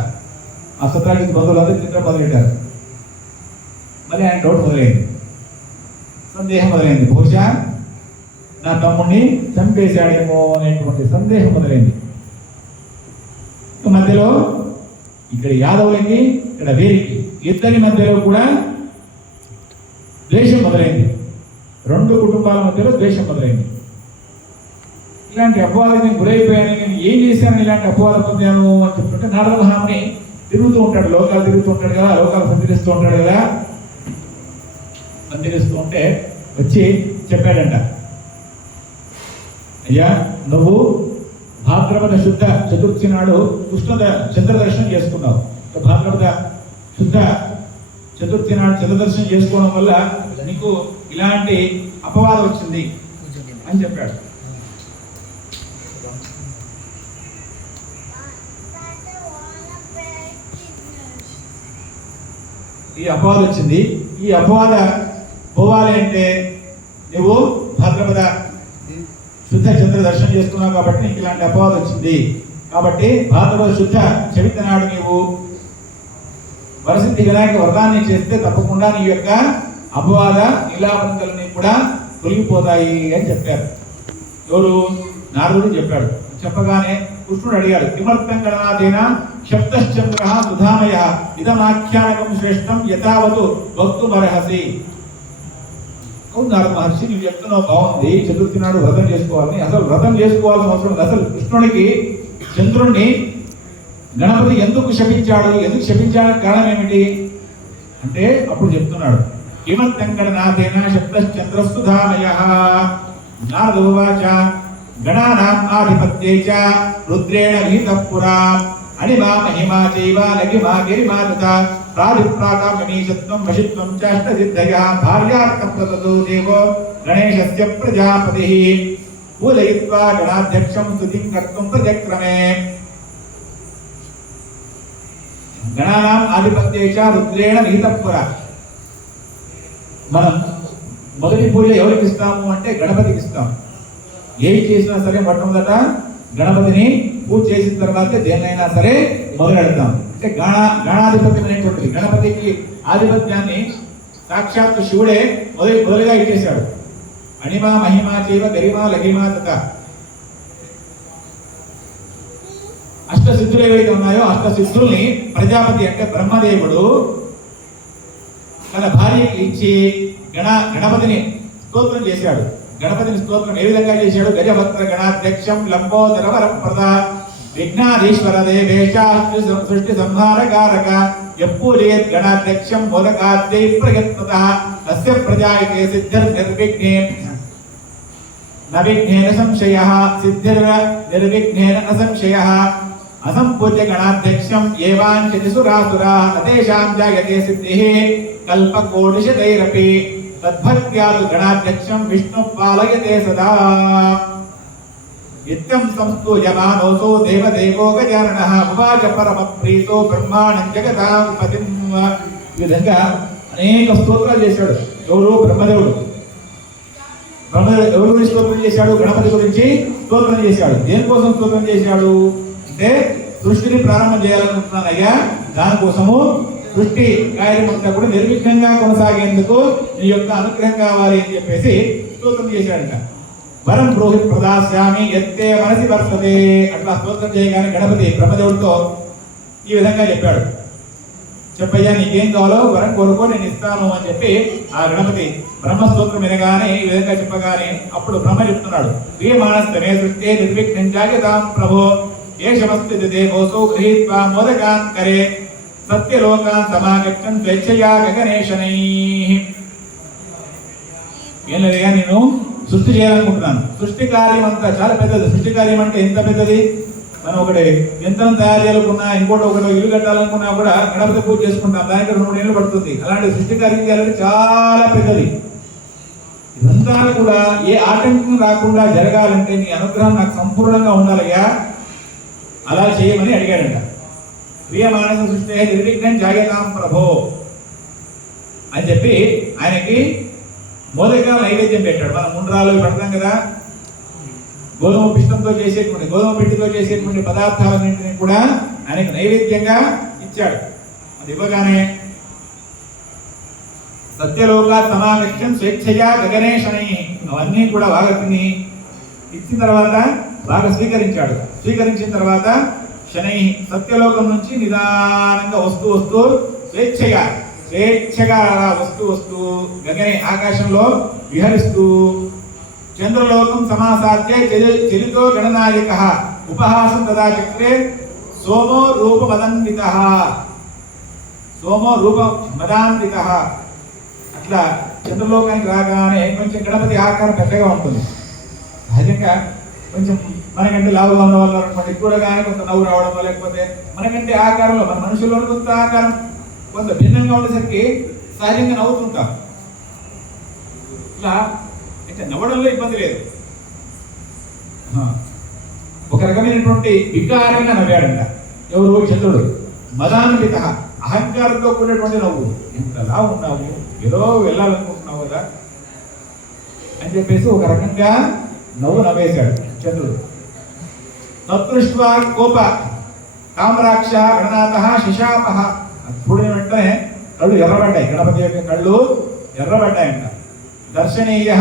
ఆ సత్రాజిత్ బంధువులంతా తినడం మొదలెట్టారు. మళ్ళీ ఆయన డౌట్ మొదలైంది, సందేహం మొదలైంది, బహుశా నా తమ్ముడిని చంపేశాడేమో అనేటువంటి సందేహం మొదలైంది. మధ్యలో ఇక్కడ యాదవులకి ఇక్కడ వీరికి ఇద్దరి మధ్యలో కూడా ద్వేషం మొదలైంది. రెండు కుటుంబాల మధ్యలో ద్వేషం మొదలైంది. ఇలాంటి అపవాదాన్ని గురైపోయాను, నేను ఏం చేశాను ఇలాంటి అపవాదం పొందాను అని చెప్తుంటే నారద మహాముని తిరుగుతూ ఉంటాడు, లోకాలు తిరుగుతూ ఉంటాడు కదా, లోకాలు సంచరిస్తూ ఉంటాడు కదా, సంచరిస్తూ ఉంటే వచ్చి చెప్పాడంట, అయ్యా నువ్వు భాద్రపద శుద్ధ చతుర్థి నాడు చంద్ర దర్శనం చేసుకున్నావు. భాద్రపద శుద్ధ చతుర్థి నాడు చంద్ర దర్శనం చేసుకోవడం వల్ల నీకు ఇలాంటి అపవాదం వచ్చింది అని చెప్పాడు. ఈ అపవాదం వచ్చింది, ఈ అపవాద పోవాలి అంటే నువ్వు భాద్రపద శుద్ధ చంద్ర దర్శనం చేసుకున్నావు కాబట్టి నీకు ఇలాంటి అపవాదం వచ్చింది. కాబట్టి భాద్రపద శుద్ధ చవితి నాడు నీవు వరసిద్ధి వినాయక వ్రతాన్ని చేస్తే తప్పకుండా నీ యొక్క అపవాద నీలావంతులన్నీ కూడా తొలగిపోతాయి అని చెప్పారు. ఎవరు? నారదుడు చెప్పాడు. చెప్పగానే కృష్ణుడు అడిగాడు, కిమర్థం గణనాథేన శబ్దశ్చంద్ర సుధామయ ఇదమాఖ్యానకం శ్రేష్టం యథావతు వక్తుమర్హసి. అవును నారద మహర్షి, నువ్వు చెప్తున్నావు బాగుంది, చతుర్థి నాడు వ్రతం చేసుకోవాలని. అసలు వ్రతం చేసుకోవాల్సిన అవసరం, అసలు కృష్ణుడికి చంద్రుణ్ణి గణపతి ఎందుకు శపించాడు, ఎందుకు శపించడానికి కారణం ఏమిటి అంటే అప్పుడు చెప్తున్నాడు, కిమర్థం గణనాథేన శబ్దశ్చంద్రసుధామయ. నారదోవాచ గణానాం ఆధిపత్యే చ రుద్రేణ విహితః పురా అనిమా మహిమా చైవ లఘిమా గిరిమా తథా ప్రాదిప్రాకామనీషత్వం వశిత్వం చాష్టసిద్ధయః భార్యార్థం తతో దేవో గణేశస్య ప్రజాపతిః పూజయిత్వా గణాధ్యక్షం స్తుతిం కర్తుం ప్రజక్రమే. గణానాం ఆధిపత్యే చ రుద్రేణ విహితః పురా. మనం మొదటి పూజ ఎవరికి ఇస్తాము అంటే గణపతికి ఇస్తాం. ఏం చేసినా సరే మొట్టమొదట గణపతిని పూజ చేసిన తర్వాత దేన్నైనా సరే మొదలెడతాం. అంటే గణాధిపత్యం అనేటువంటిది, గణపతికి ఆధిపత్యాన్ని సాక్షాత్ శివుడే మొదలుగా ఇచ్చేశాడు. అణిమా మహిమా చైవ గరిమా లఘిమా తథా. అష్టసిద్ధులు ఏవైతే ఉన్నాయో అష్టసిద్ధుల్ని ప్రజాపతి అంటే బ్రహ్మదేవుడు తన భార్యకి ఇచ్చి గణపతిని స్తోత్రం చేశాడు. గణపతిని స్తోత్రం ఏ విధంగా చేశాడు? గజభద్ర గణాధ్యక్షం లంబోదర వరప్రద విఘ్నాధీశ్వర దేవేశ సృష్టి సంహారకారక యప్పూజయేత్ గణాధ్యక్షం మోదకాద్యై ప్రయత్నతః తస్య ప్రజాయతే సిద్ధిర్ నిర్విఘ్నే నవిఘ్నేన సంశయః సిద్ధిర్ నిర్విఘ్నేన అసంశయః అసంపూజ్య గణాధ్యక్షం ఏవాంచతి సురాసురాః తతేషాం జాయతే సిద్ధిః కల్పకోటిశతైరపి తద్భక్త్యాదు గణాధ్యక్షం విష్ణు పాలయతే సదా. నిత్యం సంస్తూయమానోసో దేవదేవో గజాననః ఉవాచ పరమ ప్రీతో బ్రహ్మాణం జగదాధిపతిం. ఈ విధంగా అనేక స్తోత్రాలు చేశాడు. ఎవరు? బ్రహ్మదేవుడు. ఎవరి గురించి స్తోత్రం చేశాడు? గణపతి గురించి స్తోత్రం చేశాడు. దేనికోసం స్తోత్రం చేశాడు అంటే సృష్టిని ప్రారంభం చేయాలనుకుంటున్నాను అయ్యా, దానికోసము సృష్టి కార్యం అంతా కూడా నిర్విఘ్నంగా కొనసాగేందుకు నీ యొక్క అనుగ్రహం కావాలి అని చెప్పేసి స్తోత్రం చేశాడంట. వరం బ్రూహిత్ ప్రదాస్యామి యత్తే మనసి వర్తతే. అట్లా స్తోత్రం చేయగానే గణపతి బ్రహ్మదేవుడితో ఈ విధంగా చెప్పాడు, చెప్పయ్యా నీకేం కావాలో వరం కోరుకో నేను ఇస్తాను అని చెప్పి ఆ గణపతి బ్రహ్మస్తోత్రం వినగానే ఈ విధంగా చెప్పగానే అప్పుడు బ్రహ్మ చెప్తున్నాడు, ప్రియమానస్తమే సృష్టి నిర్విఘ్నం జాయతాం ప్రభో ఏషమస్తి దేవోసో గృహీత్వా మోదకాన్ కరే సత్యలోకాన్ సమాగచ్చన్ స్వేచ్ఛయా గగనేశనైః. ఏం లేదయ్యా, నేను సృష్టి చేయాలనుకుంటున్నాను. సృష్టి కార్యం అంతా చాలా పెద్దది. సృష్టి కార్యం అంటే ఎంత పెద్దది? మనం ఒకటి యంత్రం తయారు చేయాలనుకున్నా, ఇంకోటి ఒకటి ఇల్లు కట్టాలనుకున్నా కూడా గణపతి పూజ చేసుకుంటాం, దానికి 2-3 ఏళ్ళు పడుతుంది. అలాంటి సృష్టి కార్యం చేయాలంటే చాలా పెద్దది. ఇదంతా కూడా ఏ ఆటంకం రాకుండా జరగాలంటే నీ అనుగ్రహం నాకు సంపూర్ణంగా ఉండాలయ్యా, అలా చేయమని అడిగాడంట. ప్రియమానస సృష్టి నిర్విఘ్నం జాయతాం ప్రభో అని చెప్పి ఆయనకి మోదకాల నైవేద్యం పెట్టాడు. మనం ముండ్రాలు పెడతాం కదా, గోధుమ పిష్టంతో చేసేటువంటి, గోధుమ పిండితో చేసేటువంటి పదార్థాలన్నింటినీ కూడా ఆయనకు నైవేద్యంగా ఇచ్చాడు. అది ఇవ్వగానే సత్యలోక సమావేశం స్వేచ్ఛయా గగనేశనై అవన్నీ కూడా బాగా తిని ఇచ్చిన తర్వాత బాగా స్వీకరించాడు. స్వీకరించిన తర్వాత శనై సత్యలోకం నుంచి నిదానంగా వస్తూ వస్తూ స్వేచ్ఛగా వస్తూ గగనే ఆకాశంలో విహరిస్తూ చంద్రలోకం సమాసాధ్య చలితో గణనాయక ఉపహాసం తదా చక్రే సోమో రూప మదాన్విత. అట్లా చంద్రలోకానికి రాగానే కొంచెం గణపతి ఆకారం పెద్దగా ఉంటుంది. సహజంగా కొంచెం మనకంటే లావుగా ఉన్న వాళ్ళు అనుకోండి, చూడగానే కొంత నవ్వు రావడం, లేకపోతే మనకంటే ఆకారంలో మన మనుషుల్లోని కొంత ఆకారం కొంత భిన్నంగా ఉండేసరికి సహజంగా నవ్వుతుంటాం. ఇట్లా అంటే నవ్వడంలో ఇబ్బంది లేదు. ఒక రకమైనటువంటి వికారంగా నవ్వాడంట ఎవరు? చంద్రుడు. మదాన్విత, అహంకారంతో కూడినటువంటి నవ్వు. ఇంతలా ఉన్నావు, ఏదో వెళ్ళాలనుకుంటున్నావు కదా అని చెప్పేసి ఒక రకంగా నవ్వు నవ్వేశాడు చంద్రుడు. తత్దృష్ట్వా కోప కామరాక్ష గణనాథ శశాప. చూడిన వెంటనే కళ్ళు ఎర్రబడ్డాయి, గణపతి యొక్క కళ్ళు ఎర్రబడ్డాయంట. దర్శనీయ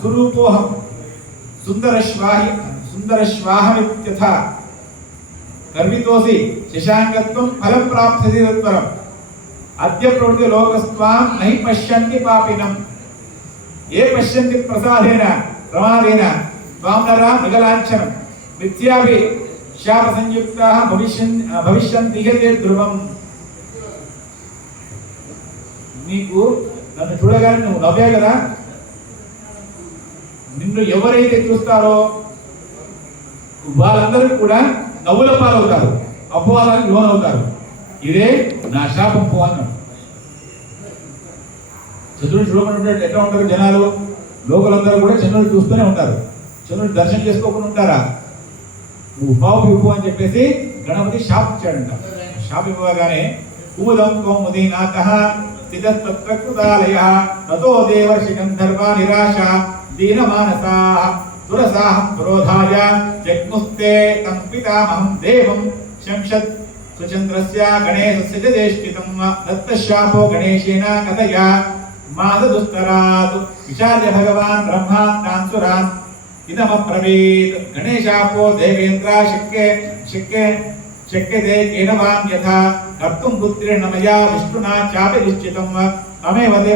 స్వరూపోహం సుందరశ్వాహమిత్యథ గర్వితోసి శశాంకత్వం ఫలం ప్రాప్స్యతి తత్పరం అద్య ప్రవృత్తి లోకస్త్వాం నహి పశ్యంతి పాపినం ఏ పశ్యంతి ప్రసాదేన ప్రమాదేన త్వాం నరా మృగలాంఛనం మిథ్యాభి శాప సంయుక్తాః భవిష్యంతి హే ధ్రువం. నీకు నన్ను చూడగానే నువ్వు నవ్వే కదా, నిన్ను ఎవరైతే చూస్తారో వాళ్ళందరూ కూడా నవ్వుల పాలవుతారు, అపవాదానికి లోనవుతారు. ఇదే నా శాపం పో అన్నాడు. చంద్రుడిని చూడకుండా ఎట్లా ఉంటారు జనాలు? లోకలందరూ కూడా చంద్రుడిని చూస్తూనే ఉంటారు. చంద్రుడిని దర్శనం చేసుకోకుండా ఉంటారా? నువ్వు పావు ఇవ్వు అని చెప్పేసి గణపతి శాపం ఇచ్చాడంట. శాపం ఇవ్వగానే కుముదం కౌముదీనాథః స్థితస్తత్కృతాలయః తతో దేవర్షి గంధర్వా నిరాశ దీనమానసాః దురసాహం పురోధాయ జగ్ముస్తే తం పితామహం దేవం శంషత్ సుచంద్రస్య గణేశస్య చ జ్యేష్ఠితం దత్తశాపో గణేశేన కథయా మాసదుస్తరాత్ విచార్య భగవాన్ బ్రహ్మాన్ తాన్సురాన్ ఇదమబ్రవీత్ గణేశాపో దేవేంద్ర శక్యతే కేనవాన్ యథా కర్తుం పుత్రేణ మయా విష్ణునా చాపి నిశ్చితం తమేవ